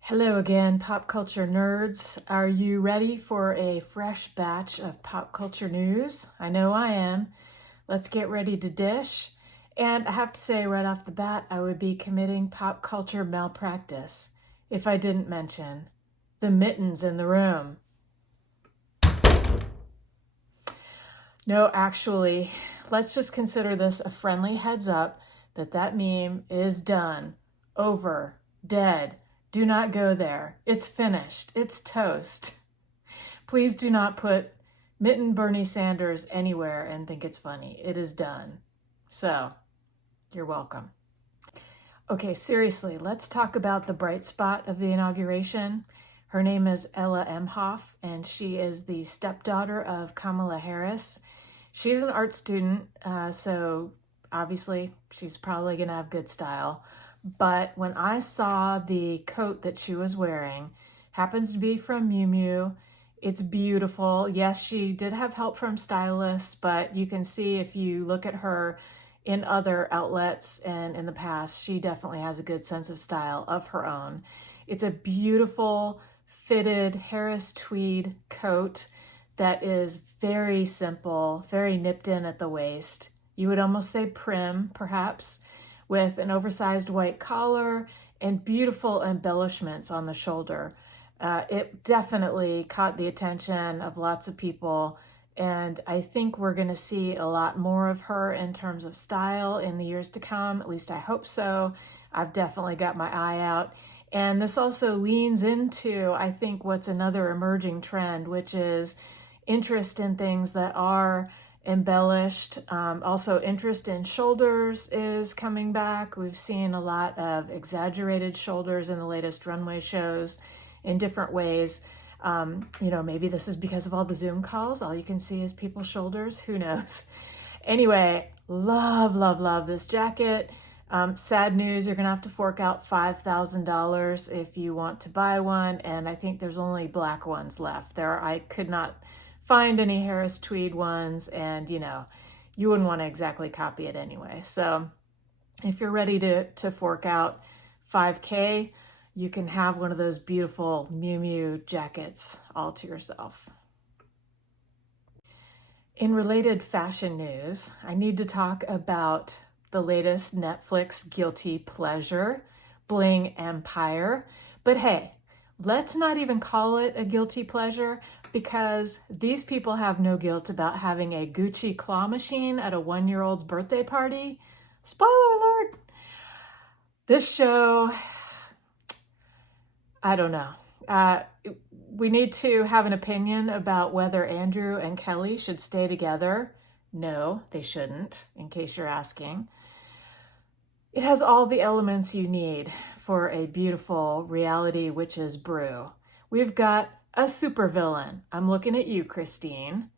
Hello again, pop culture nerds. Are you ready for a fresh batch of pop culture news? I know I am. Let's get ready to dish. And I have to say right off the bat, I would be committing pop culture malpractice if I didn't mention the mittens in the room. No, actually, let's just consider this a friendly heads up that meme is done, over, dead. Do not go there. It's finished. It's toast. Please do not put Mitten Bernie Sanders anywhere and think it's funny. It is done. So, you're welcome. Okay, seriously, let's talk about the bright spot of the inauguration. Her name is Ella Emhoff, and she is the stepdaughter of Kamala Harris. She's an art student, so obviously she's probably going to have good style. But when I saw the coat that she was wearing, happens to be from Miu Miu. It's beautiful. Yes, she did have help from stylists, but you can see if you look at her in other outlets and in the past, she definitely has a good sense of style of her own. It's a beautiful fitted Harris tweed coat that is very simple, very nipped in at the waist. You would almost say prim, perhaps, with an oversized white collar and beautiful embellishments on the shoulder. It definitely caught the attention of lots of people, and I think we're going to see a lot more of her in terms of style in the years to come. At least I hope so. I've definitely got my eye out. And this also leans into, I think, what's another emerging trend, which is interest in things that are embellished. Also, interest in shoulders is coming back. We've seen a lot of exaggerated shoulders in the latest runway shows in different ways. Maybe this is because of all the Zoom calls. All you can see is people's shoulders. Who knows? Anyway, love this jacket. Sad news, you're going to have to fork out $5,000 if you want to buy one. And I think there's only black ones left. I could not find any Harris tweed ones, and you wouldn't want to exactly copy it anyway. So if you're ready to fork out $5K, you can have one of those beautiful Miu Miu jackets all to yourself. In related fashion news, I need to talk about the latest Netflix guilty pleasure, Bling Empire. But hey, let's not even call it a guilty pleasure, because these people have no guilt about having a Gucci claw machine at a 1-year-old's birthday party. Spoiler alert! This show, I don't know. We need to have an opinion about whether Andrew and Kelly should stay together. No, they shouldn't, in case you're asking. It has all the elements you need for a beautiful reality witches brew. We've got a supervillain. I'm looking at you, Christine.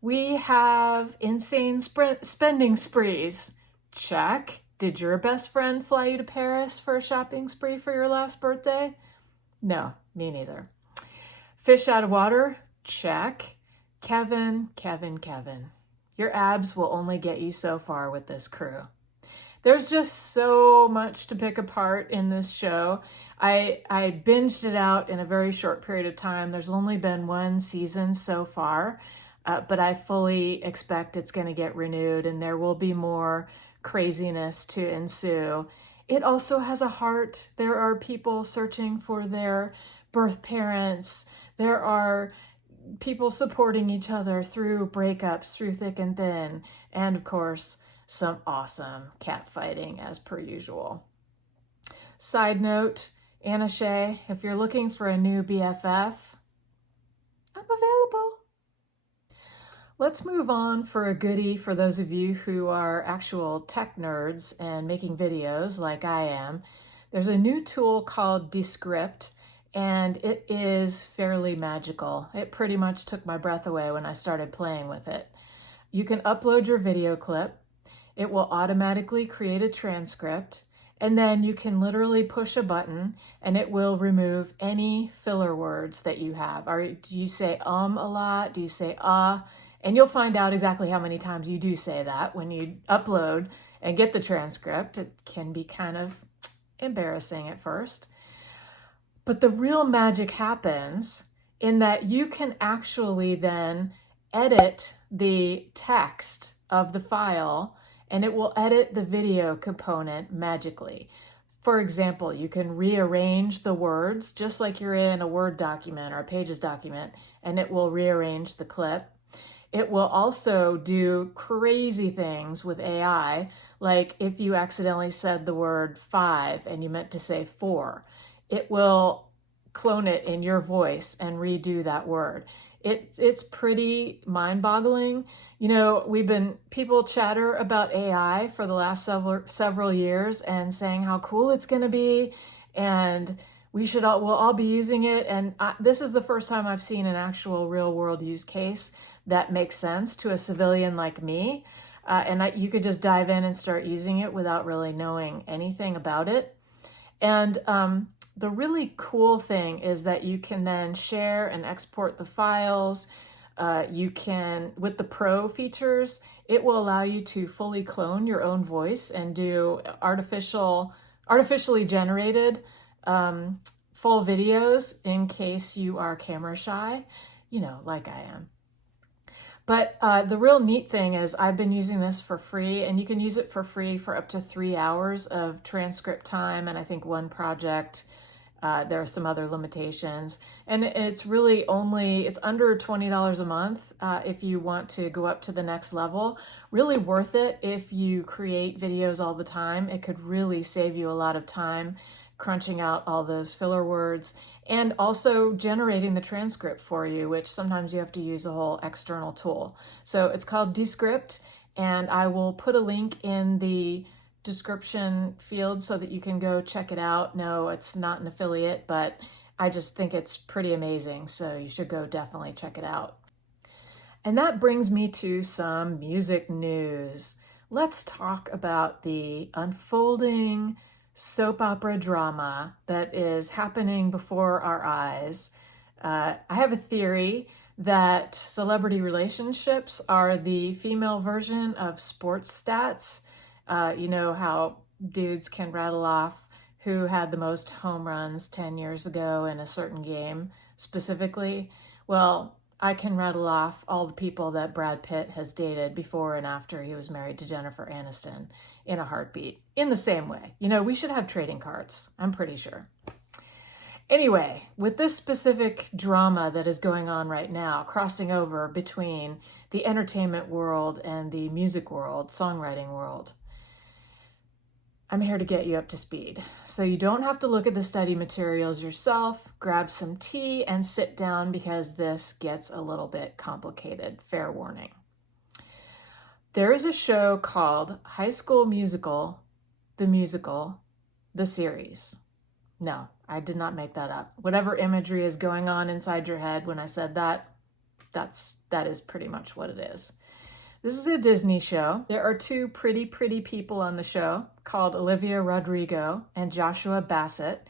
We have insane spending sprees. Check. Did your best friend fly you to Paris for a shopping spree for your last birthday? No, me neither. Fish out of water? Check. Kevin. Your abs will only get you so far with this crew. There's just so much to pick apart in this show. I binged it out in a very short period of time. There's only been one season so far, but I fully expect it's going to get renewed and there will be more craziness to ensue. It also has a heart. There are people searching for their birth parents. There are people supporting each other through breakups, through thick and thin, and of course, some awesome catfighting as per usual. Side note, Anna Shea, if you're looking for a new BFF, I'm available. Let's move on for a goodie for those of you who are actual tech nerds and making videos like I am. There's a new tool called Descript, and it is fairly magical. It pretty much took my breath away when I started playing with it. You can upload your video clip. It will automatically create a transcript, and then you can literally push a button and it will remove any filler words that you have. Do you say a lot? Do you say And you'll find out exactly how many times you do say that when you upload and get the transcript. It can be kind of embarrassing at first. But the real magic happens in that you can actually then edit the text of the file, and it will edit the video component magically. For example, you can rearrange the words just like you're in a Word document or a Pages document, and it will rearrange the clip. It will also do crazy things with AI, like if you accidentally said the word 5 and you meant to say 4, it will clone it in your voice and redo that word. It's pretty mind-boggling. You know, people chatter about AI for the last several years and saying how cool it's going to be, and we'll all be using it. And this is the first time I've seen an actual real-world use case that makes sense to a civilian like me. You could just dive in and start using it without really knowing anything about it. And the really cool thing is that you can then share and export the files. You can, with the Pro features, it will allow you to fully clone your own voice and do artificially generated full videos in case you are camera shy, like I am. But the real neat thing is I've been using this for free, and you can use it for free for up to 3 hours of transcript time. And I think one project, there are some other limitations. And it's really it's under $20 a month if you want to go up to the next level. Really worth it if you create videos all the time. It could really save you a lot of time crunching out all those filler words, and also generating the transcript for you, which sometimes you have to use a whole external tool. So it's called Descript, and I will put a link in the description field so that you can go check it out. No, it's not an affiliate, but I just think it's pretty amazing, so you should go definitely check it out. And that brings me to some music news. Let's talk about the unfolding soap opera drama that is happening before our eyes. I have a theory that celebrity relationships are the female version of sports stats. You know how dudes can rattle off who had the most home runs 10 years ago in a certain game specifically. Well, I can rattle off all the people that Brad Pitt has dated before and after he was married to Jennifer Aniston in a heartbeat, in the same way. We should have trading cards, I'm pretty sure. Anyway, with this specific drama that is going on right now, crossing over between the entertainment world and the music world, songwriting world, I'm here to get you up to speed. So you don't have to look at the study materials yourself, grab some tea and sit down because this gets a little bit complicated, fair warning. There is a show called High School Musical, the series. No, I did not make that up. Whatever imagery is going on inside your head when I said that, that is pretty much what it is. This is a Disney show. There are two pretty people on the show called Olivia Rodrigo and Joshua Bassett,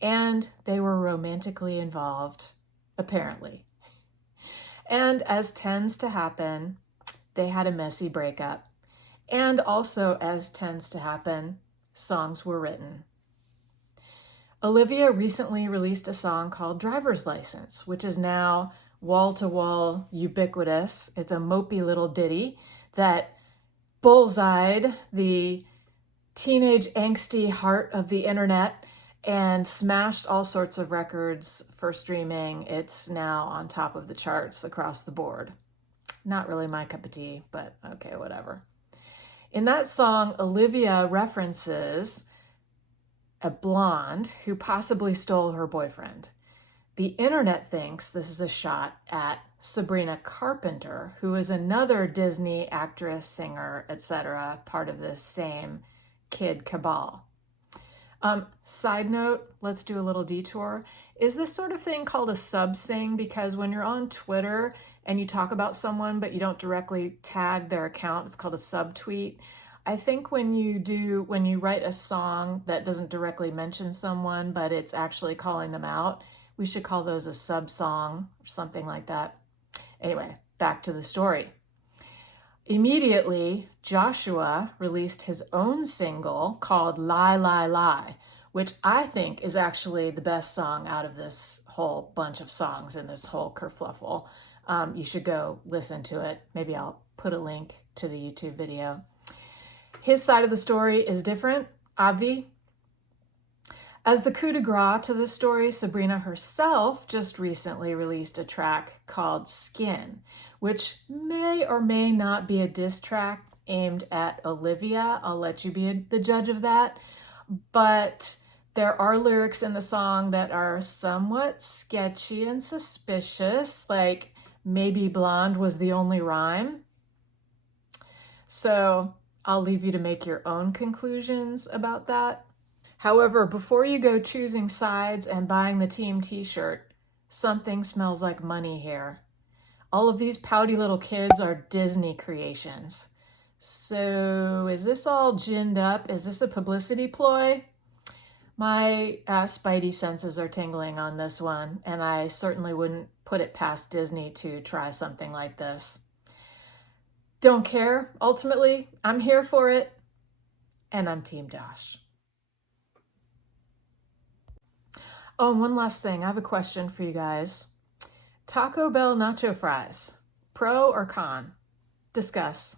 and they were romantically involved, apparently. And as tends to happen, they had a messy breakup. And also, as tends to happen, songs were written. Olivia recently released a song called Driver's License, which is now wall-to-wall ubiquitous. It's a mopey little ditty that bullseyed the teenage angsty heart of the internet and smashed all sorts of records for streaming. It's now on top of the charts across the board. Not really my cup of tea, but okay, whatever. In that song, Olivia references a blonde who possibly stole her boyfriend. The internet thinks this is a shot at Sabrina Carpenter, who is another Disney actress, singer, etc., part of this same kid cabal. Side note, let's do a little detour. Is this sort of thing called a sub-sing? Because when you're on Twitter and you talk about someone, but you don't directly tag their account, it's called a subtweet. I think when you write a song that doesn't directly mention someone, but it's actually calling them out, we should call those a sub-song or something like that. Anyway, back to the story. Immediately, Joshua released his own single called Lie, Lie, Lie, which I think is actually the best song out of this whole bunch of songs in this whole kerfluffle. You should go listen to it. Maybe I'll put a link to the YouTube video. His side of the story is different, obvi. As the coup de grace to this story, Sabrina herself just recently released a track called Skin, which may or may not be a diss track aimed at Olivia. I'll let you be the judge of that. But there are lyrics in the song that are somewhat sketchy and suspicious, like maybe blonde was the only rhyme. So I'll leave you to make your own conclusions about that. However, before you go choosing sides and buying the team t-shirt, something smells like money here. All of these pouty little kids are Disney creations. So is this all ginned up? Is this a publicity ploy? My spidey senses are tingling on this one, and I certainly wouldn't put it past Disney to try something like this. Don't care. Ultimately, I'm here for it, and I'm Team Josh. Oh, and one last thing. I have a question for you guys. Taco Bell nacho fries, pro or con? Discuss.